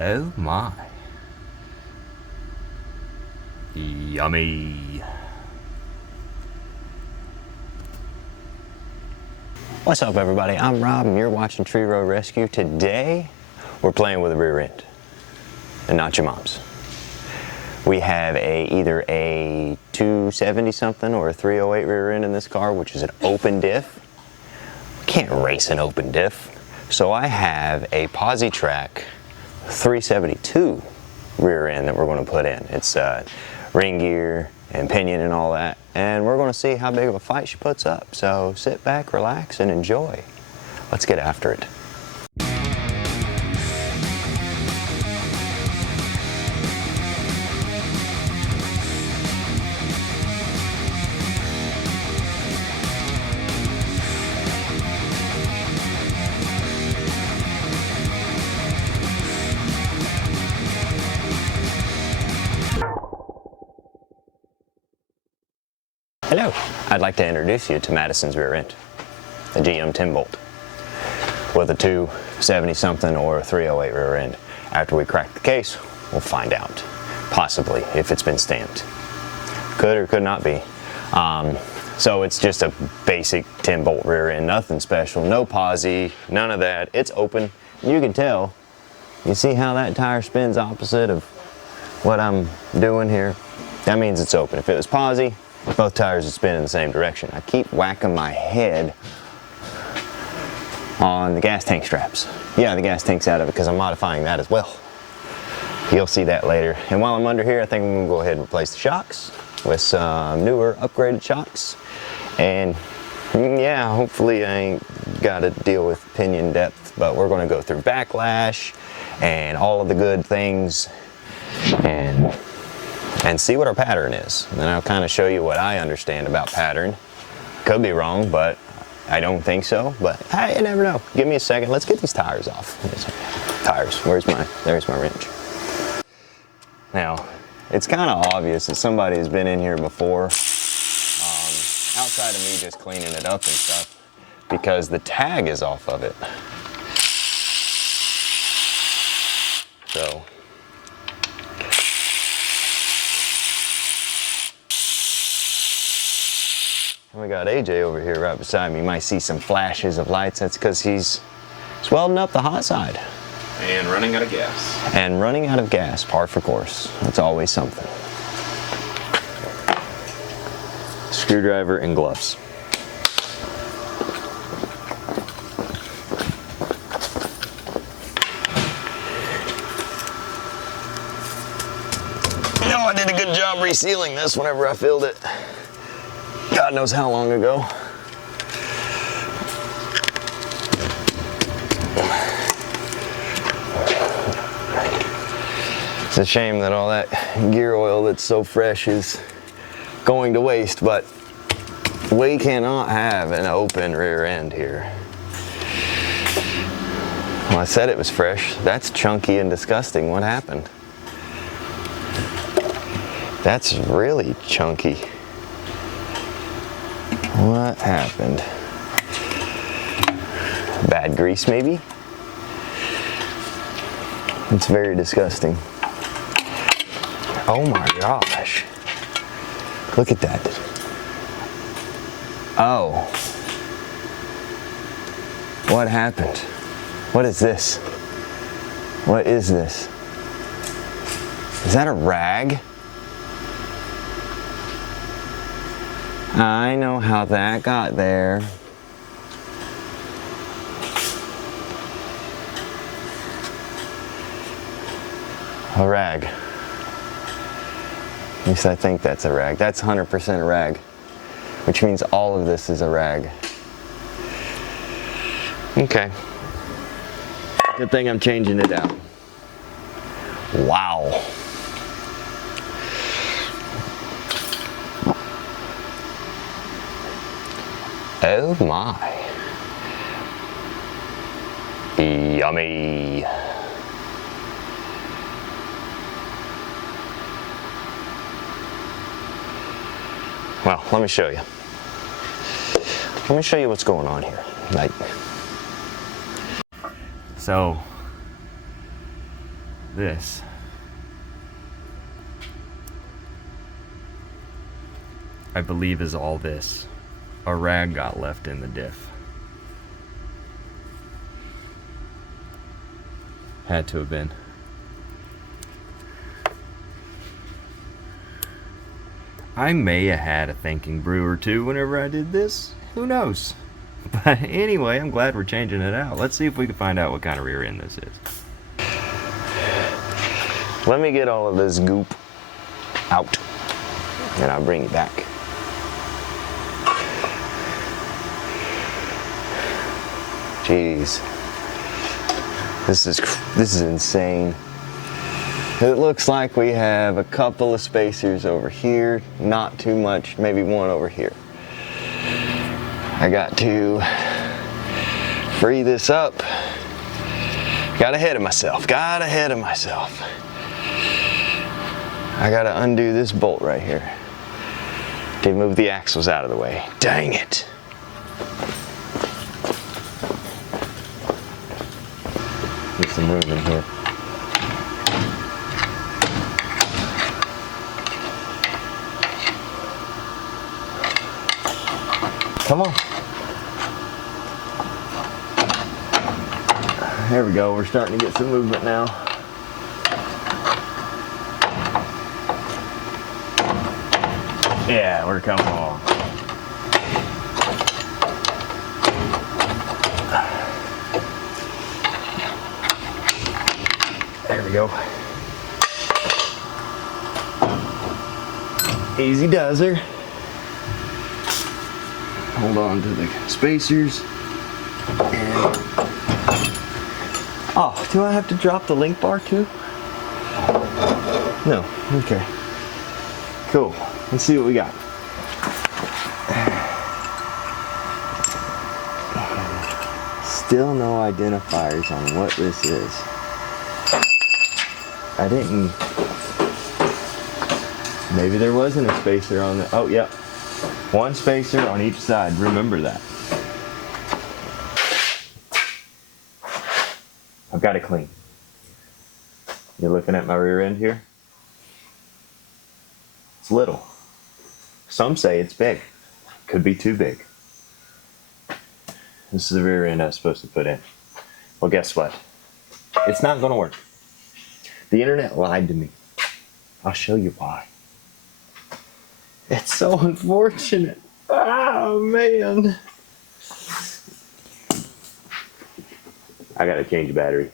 Oh my. Yummy. What's up everybody, I'm Rob and you're watching Treerow Rescue. Today we're playing with a rear end and not your mom's. We have either a 270 something or a 308 rear end in this car, which is an open diff. Can't race an open diff. So I have a Positrack 372 rear end that we're going to put in. It's ring gear and pinion and all that, and we're going to see how big of a fight she puts up. So sit back, relax, and enjoy. Let's get after it. Hello, I'd like to introduce you to Maddison's rear end, a GM 10 bolt with a 270 something or a 308 rear end. After we crack the case, we'll find out, possibly, if it's been stamped. Could or could not be. So it's just a basic 10 bolt rear end, nothing special, no posi, none of that. It's open. You can tell, you see how that tire spins opposite of what I'm doing here? That means it's open. If it was posi, both tires would spin in the same direction. I keep whacking my head on the gas tank straps. Yeah, the gas tank's out of it because I'm modifying that as well. You'll see that later. And while I'm under here, I think I'm gonna go ahead and replace the shocks with some newer upgraded shocks. And yeah, hopefully I ain't gotta deal with pinion depth, but we're gonna go through backlash and all of the good things and see what our pattern is. And I'll kind of show you what I understand about pattern. Could be wrong, but I don't think so. But hey, you never know. Give me a second. Let's get these tires off. Tires. There's my wrench. Now, it's kind of obvious that somebody has been in here before, outside of me just cleaning it up and stuff, because the tag is off of it. So, we got AJ over here right beside me. You might see some flashes of lights. That's because he's welding up the hot side. And running out of gas. And running out of gas, par for course. That's always something. Screwdriver and gloves. You know, I did a good job resealing this whenever I filled it. God knows how long ago. It's a shame that all that gear oil that's so fresh is going to waste, but we cannot have an open rear end here. Well, I said it was fresh. That's chunky and disgusting. What happened? That's really chunky. What happened? Bad grease, maybe? It's very disgusting. Oh my gosh. Look at that. Oh. What happened? What is this? What is this? Is that a rag? I know how that got there. A rag. At least I think that's a rag. That's 100% a rag, which means all of this is a rag. Okay. Good thing I'm changing it out. Wow. Oh my. Yummy. Well, let me show you. Let me show you what's going on here. So, This. I believe is all this. A rag got left in the diff. Had to have been. I may have had a thinking brew or two whenever I did this. Who knows? But anyway, I'm glad we're changing it out. Let's see if we can find out what kind of rear end this is. Let me get all of this goop out, and I'll bring it back. Jeez, this is insane. It looks like we have a couple of spacers over here, not too much, maybe one over here. I got to free this up. Got ahead of myself. I gotta undo this bolt right here. Didn't move the axles out of the way. Dang it. Get some room in here. Come on. There we go, we're starting to get some movement now. Yeah, we're coming along. There we go. Easy does her. Hold on to the spacers. And oh, do I have to drop the link bar too? No, okay. Cool, let's see what we got. Still no identifiers on what this is. I didn't, maybe there wasn't a spacer on the, oh yep. One spacer on each side, remember that. I've got it clean. You're looking at my rear end here? It's little. Some say it's big. Could be too big. This is the rear end I was supposed to put in. Well, guess what? It's not gonna work. The internet lied to me. I'll show you why. It's so unfortunate. Oh, man. I gotta change the battery.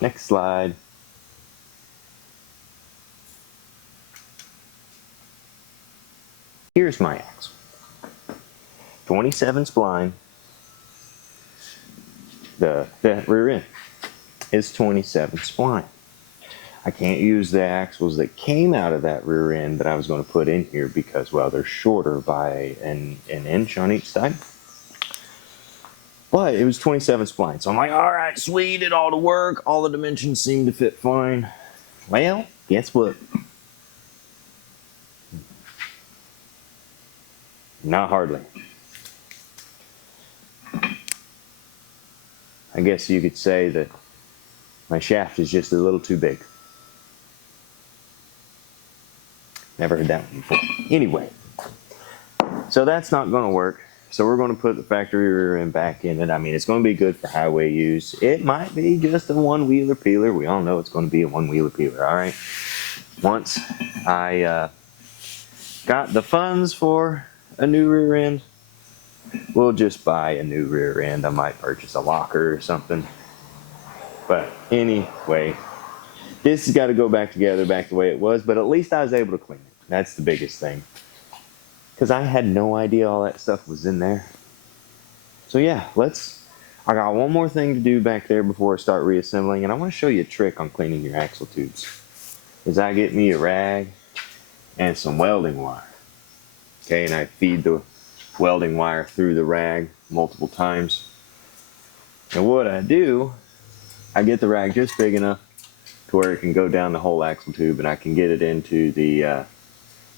Next slide. Here's my axle. 27 spline. The rear end is 27 spline. I can't use the axles that came out of that rear end that I was going to put in here because, well, they're shorter by an inch on each side. But it was 27 spline. So I'm like, all right, sweet, it ought to work. All the dimensions seem to fit fine. Well, guess what? Not hardly. I guess you could say that my shaft is just a little too big. Never heard that one before. Anyway, so that's not going to work. So we're going to put the factory rear end back in it. I mean, it's going to be good for highway use. It might be just a one-wheeler peeler. We all know it's going to be a one-wheeler peeler, all right? Once I got the funds for a new rear end, we'll just buy a new rear end. I might purchase a locker or something. But anyway, this has got to go back together, back the way it was, but at least I was able to clean it. That's the biggest thing. Because I had no idea all that stuff was in there. So yeah, I got one more thing to do back there before I start reassembling, and I want to show you a trick on cleaning your axle tubes. Is I get me a rag and some welding wire. Okay, and I feed the welding wire through the rag multiple times. And what I do, I get the rag just big enough to where it can go down the whole axle tube, and I can get it into the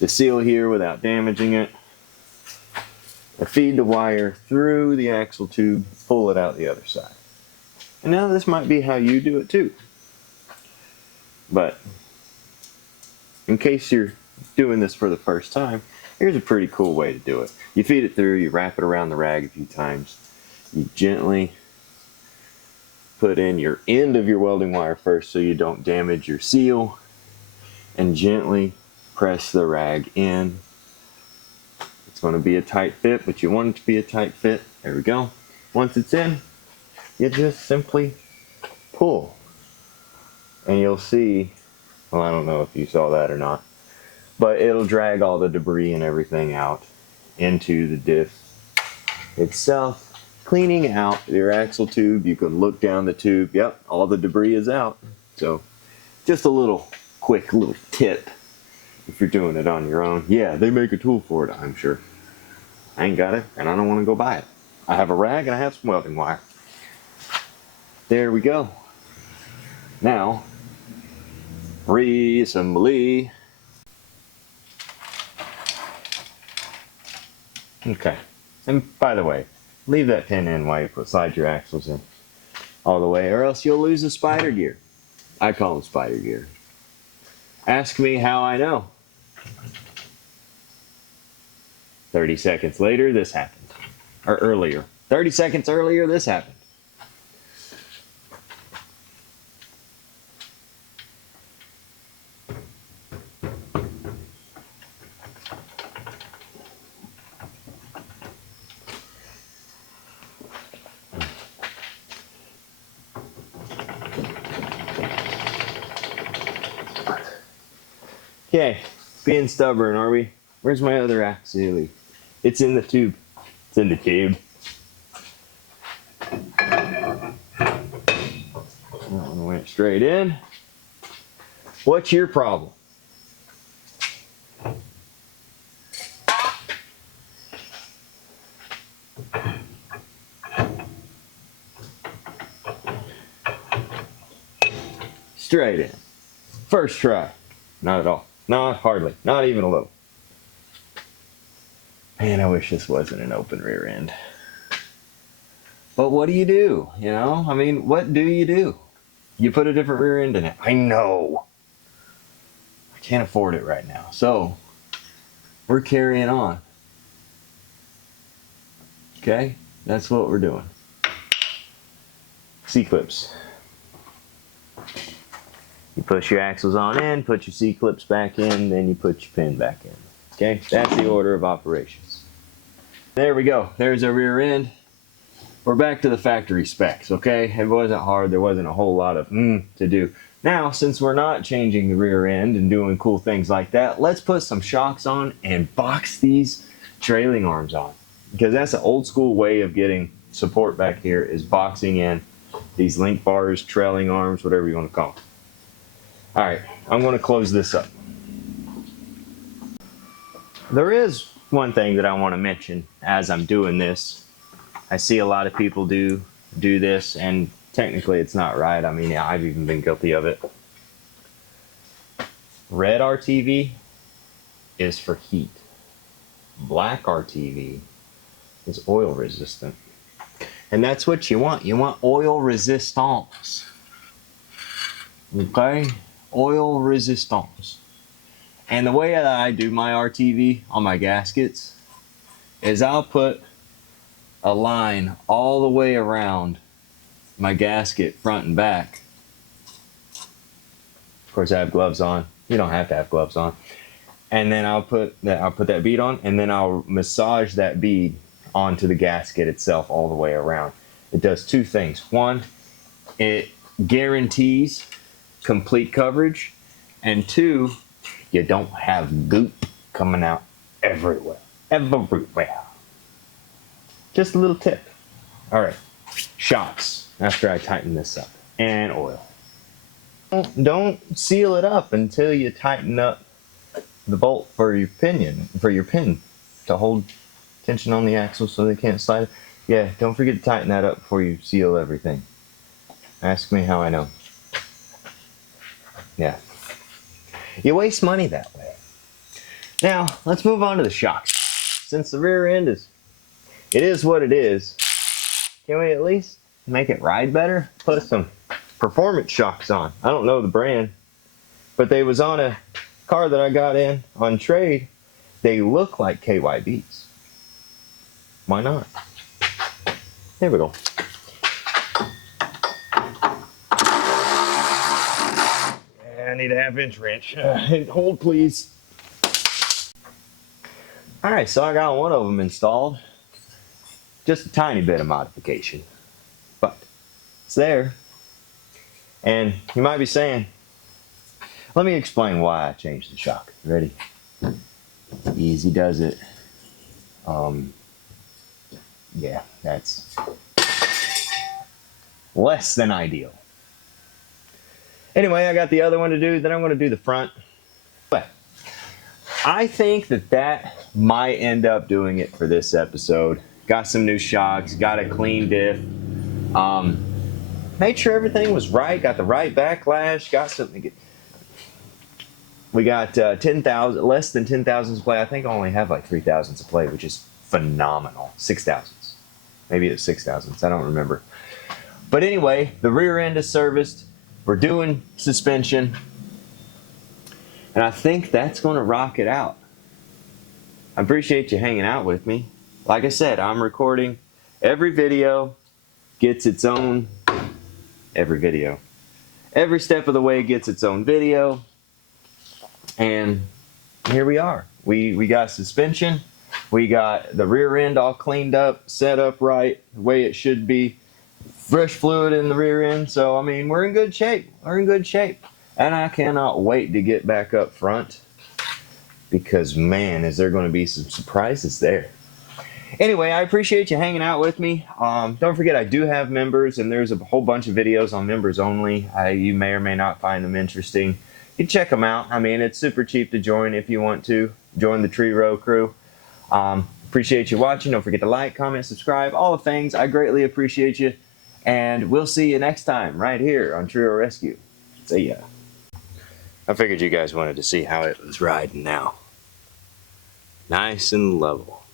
seal here without damaging it. I feed the wire through the axle tube, pull it out the other side. And now this might be how you do it too. But in case you're doing this for the first time, here's a pretty cool way to do it. You feed it through, you wrap it around the rag a few times, you gently put in your end of your welding wire first so you don't damage your seal, and gently press the rag in. It's going to be a tight fit, but you want it to be a tight fit. There we go. Once it's in, you just simply pull. And you'll see, well, I don't know if you saw that or not, but it'll drag all the debris and everything out into the diff itself, cleaning out your axle tube. You can look down the tube. Yep, all the debris is out. So just a quick little tip if you're doing it on your own. Yeah, they make a tool for it, I'm sure. I ain't got it, and I don't want to go buy it. I have a rag and I have some welding wire. There we go. Now, reassembly. Okay, and by the way, leave that pin in while you slide your axles in all the way, or else you'll lose the spider gear. I call them spider gear. Ask me how I know. 30 seconds later, this happened. Or earlier. 30 seconds earlier, this happened. Okay, being stubborn, are we? Where's my other axle? It's in the tube. It's in the tube. That one went straight in. What's your problem? Straight in. First try. Not at all. Not hardly. Not even a little. Man, I wish this wasn't an open rear end. But what do? You know? I mean, what do? You put a different rear end in it. I know. I can't afford it right now. So, we're carrying on. Okay? That's what we're doing. C-clips. You push your axles on in, put your C-clips back in, then you put your pin back in. Okay? That's the order of operations. There we go. There's our rear end. We're back to the factory specs, okay? It wasn't hard. There wasn't a whole lot of to do. Now, since we're not changing the rear end and doing cool things like that, let's put some shocks on and box these trailing arms on. Because that's an old school way of getting support back here, is boxing in these link bars, trailing arms, whatever you want to call them. All right, I'm going to close this up. There is one thing that I want to mention as I'm doing this. I see a lot of people do this, and technically it's not right. I mean, I've even been guilty of it. Red RTV is for heat. Black RTV is oil resistant. And that's what you want. You want oil resistance. Okay? Oil resistance. And the way that I do my RTV on my gaskets is I'll put a line all the way around my gasket, front and back. Of course, I have gloves on. You don't have to have gloves on. And then I'll put that bead on, and then I'll massage that bead onto the gasket itself all the way around. It does two things. One, it guarantees complete coverage, and two, you don't have goop coming out everywhere. Just a little tip. All right, shocks after I tighten this up, and oil. Don't seal it up until you tighten up the bolt for your pin to hold tension on the axle so they can't slide it. Yeah, don't forget to tighten that up before you seal everything. Ask me how I know. Yeah. You waste money that way. Now, let's move on to the shocks. Since the rear end is what it is, can we at least make it ride better? Put some performance shocks on. I don't know the brand. but they was on a car that I got in on trade. They look like KYBs. Why not? There we go. I need a 1/2-inch wrench. Hold, please. All right, so I got one of them installed. Just a tiny bit of modification, but it's there. And you might be saying, let me explain why I changed the shock. Ready? Easy does it. Yeah, that's less than ideal. Anyway, I got the other one to do, then I'm going to do the front. But I think that might end up doing it for this episode. Got some new shocks, got a clean diff. Made sure everything was right, got the right backlash, got something. We got 10,000, less than 10,000 to play. I think I only have like 3,000 to play, which is phenomenal. 6,000. Maybe it's 6,000. I don't remember. But anyway, the rear end is serviced. We're doing suspension. And I think that's going to rock it out. I appreciate you hanging out with me. Like I said, I'm recording. Every video gets its own. Every step of the way gets its own video. And here we are. We got suspension. We got the rear end all cleaned up, set up right, the way it should be. Fresh fluid in the rear end. So, I mean, we're in good shape. And I cannot wait to get back up front. Because, man, is there going to be some surprises there. Anyway, I appreciate you hanging out with me. Don't forget, I do have members, and there's a whole bunch of videos on members only. You may or may not find them interesting. You check them out. I mean, it's super cheap to join if you want to. Join the Treerow crew. Appreciate you watching. Don't forget to like, comment, subscribe, all the things. I greatly appreciate you. And we'll see you next time right here on Treerow Rescue. See ya. I figured you guys wanted to see how it was riding now. Nice and level.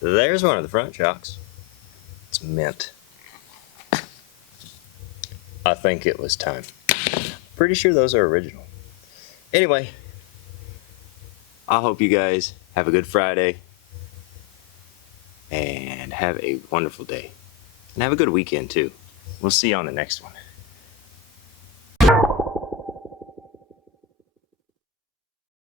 There's one of the front shocks. It's mint. I think it was time. Pretty sure those are original. Anyway, I hope you guys have a good Friday and have a wonderful day. And have a good weekend too. We'll see you on the next one.